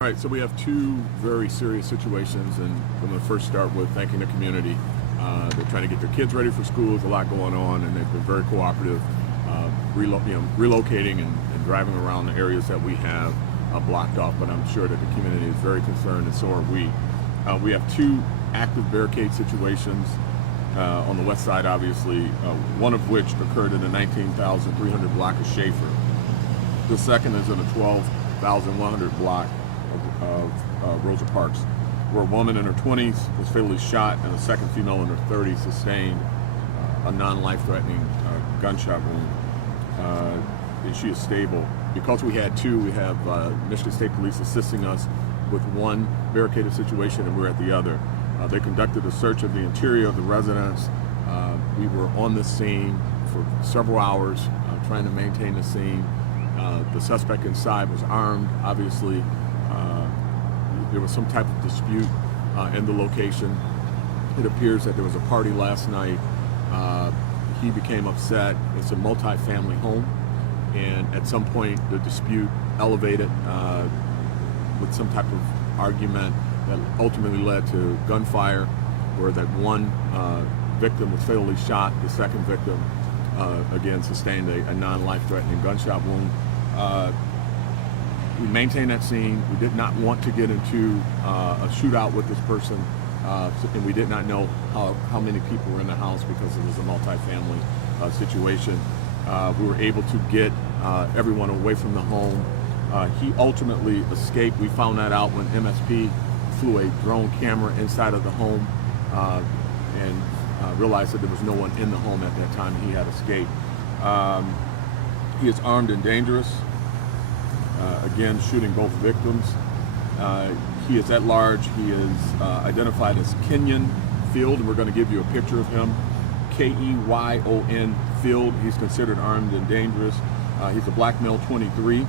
All right, so we have two very serious situations, and I'm going to first start with thanking the community. They're trying to get their kids ready for school. There's a lot going on, and they've been very cooperative, relocating and driving around the areas that we have blocked off. But I'm sure that the community is very concerned, and so are we. We have two active barricade situations on the west side, obviously, one of which occurred in the 19,300 block of Schaefer. The second is in the 12,100 block of Rosa Parks, where a woman in her 20s was fatally shot and a second female in her 30s sustained a non-life-threatening gunshot wound. And she is stable. Because we had two, we have Michigan State Police assisting us with one barricaded situation, and we're at the other. They conducted a search of the interior of the residence. We were on the scene for several hours trying to maintain the scene. The suspect inside was armed, obviously. There was some type of dispute in the location. It appears that there was a party last night. He became upset. It's a multi-family home, and at some point the dispute elevated with some type of argument that ultimately led to gunfire, where that one victim was fatally shot. The second victim, again, sustained a non-life-threatening gunshot wound. We maintained that scene. We did not want to get into a shootout with this person, and we did not know how many people were in the house because it was a multi-family situation. We were able to get everyone away from the home. He ultimately escaped. We found that out when MSP flew a drone camera inside of the home and realized that there was no one in the home at that time. He had escaped. He is armed and dangerous. Again, shooting both victims. He is at large. He is identified as Kenyon Field, and we're going to give you a picture of him. Keyon Field. He's considered armed and dangerous. He's a black male, 23.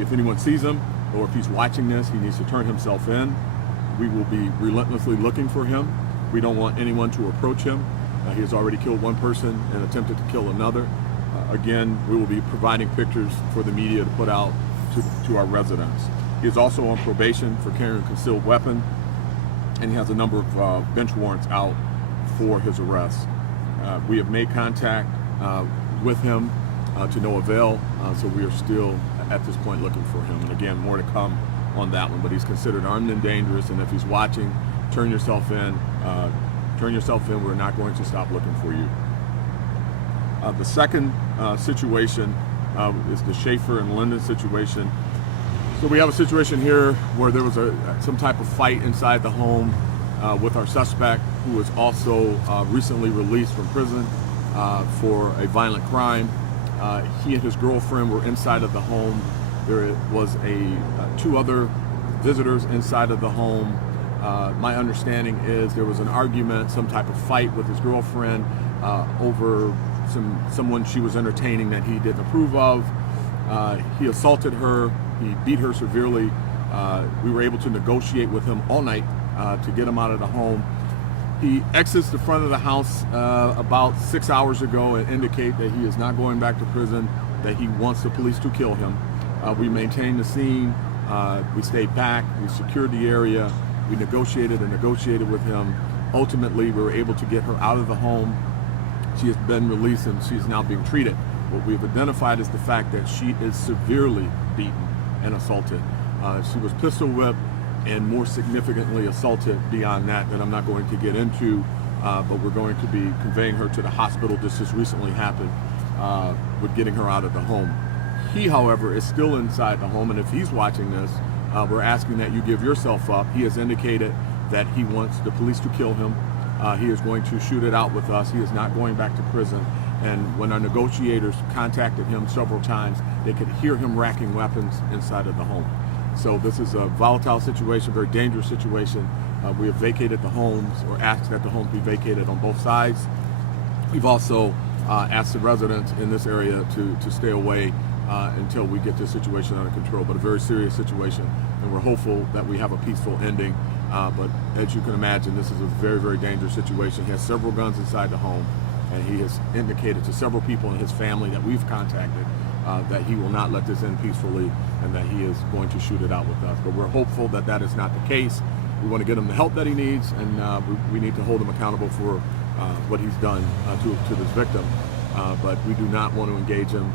If anyone sees him, or if he's watching this, he needs to turn himself in. We will be relentlessly looking for him. We don't want anyone to approach him. He has already killed one person and attempted to kill another. Again, we will be providing pictures for the media to put out to our residents. He is also on probation for carrying a concealed weapon, and he has a number of bench warrants out for his arrest. We have made contact with him to no avail, so we are still at this point looking for him. And again, more to come on that one, but he's considered armed and dangerous, and if he's watching, turn yourself in. We're not going to stop looking for you. The second situation is the Schaefer and Linden situation. So we have a situation here where there was some type of fight inside the home with our suspect, who was also recently released from prison for a violent crime. He and his girlfriend were inside of the home. There was two other visitors inside of the home. My understanding is there was an argument, some type of fight with his girlfriend over someone she was entertaining that he didn't approve of. He assaulted her. He beat her severely. We were able to negotiate with him all night to get him out of the home. He exits the front of the house about 6 hours ago and indicate that he is not going back to prison, that he wants the police to kill him. We maintained the scene. We stayed back. We secured the area. We negotiated with him. Ultimately, we were able to get her out of the home. She has been released and she is now being treated. What we've identified is the fact that she is severely beaten and assaulted. She was pistol whipped and more significantly assaulted beyond that I'm not going to get into, but we're going to be conveying her to the hospital. This just recently happened with getting her out of the home. He, however, is still inside the home, and if he's watching this, we're asking that you give yourself up. He has indicated that he wants the police to kill him. He is going to shoot it out with us. He is not going back to prison. And when our negotiators contacted him several times, they could hear him racking weapons inside of the home. So this is a volatile situation, very dangerous situation. We have vacated the homes, or asked that the homes be vacated on both sides. We've also asked the residents in this area to stay away until we get this situation under control. But a very serious situation, and we're hopeful that we have a peaceful ending. But as you can imagine, this is a very, very dangerous situation. He has several guns inside the home, and he has indicated to several people in his family that we've contacted that he will not let this end peacefully and that he is going to shoot it out with us. But we're hopeful that that is not the case. We want to get him the help that he needs, and we need to hold him accountable for what he's done to this victim. But we do not want to engage him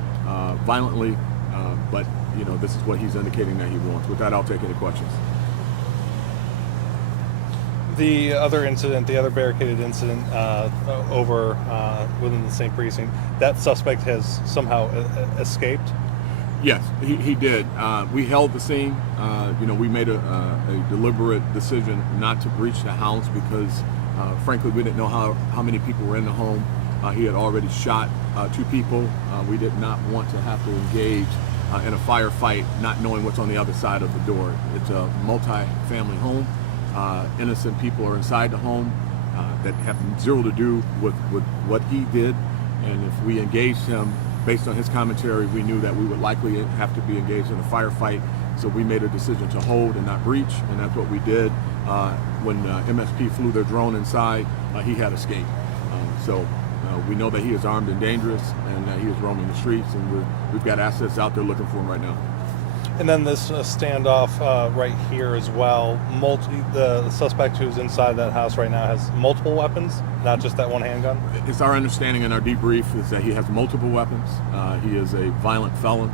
violently, but this is what he's indicating that he wants. With that, I'll take any questions. The other incident, the other barricaded incident over within the same precinct, that suspect has somehow escaped? Yes, he did. We held the scene. We made a deliberate decision not to breach the house because, frankly, we didn't know how many people were in the home. He had already shot 2 people. We did not want to have to engage in a firefight, not knowing what's on the other side of the door. It's a multi-family home. Innocent people are inside the home that have zero to do with what he did. And if we engaged him, based on his commentary, we knew that we would likely have to be engaged in a firefight. So we made a decision to hold and not breach, and that's what we did. When MSP flew their drone inside, he had escaped. So we know that he is armed and dangerous, and that he is roaming the streets, and we've got assets out there looking for him right now. And then this standoff right here as well. The suspect who's inside that house right now has multiple weapons, not just that one handgun? It's our understanding in our debrief is that he has multiple weapons. He is a violent felon,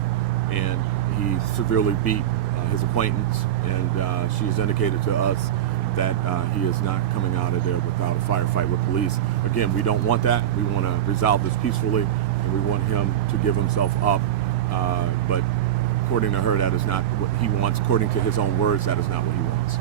and he severely beat his acquaintance, and she has indicated to us that he is not coming out of there without a firefight with police. Again, we don't want that. We want to resolve this peacefully, and we want him to give himself up, but according to her, that is not what he wants. According to his own words, that is not what he wants.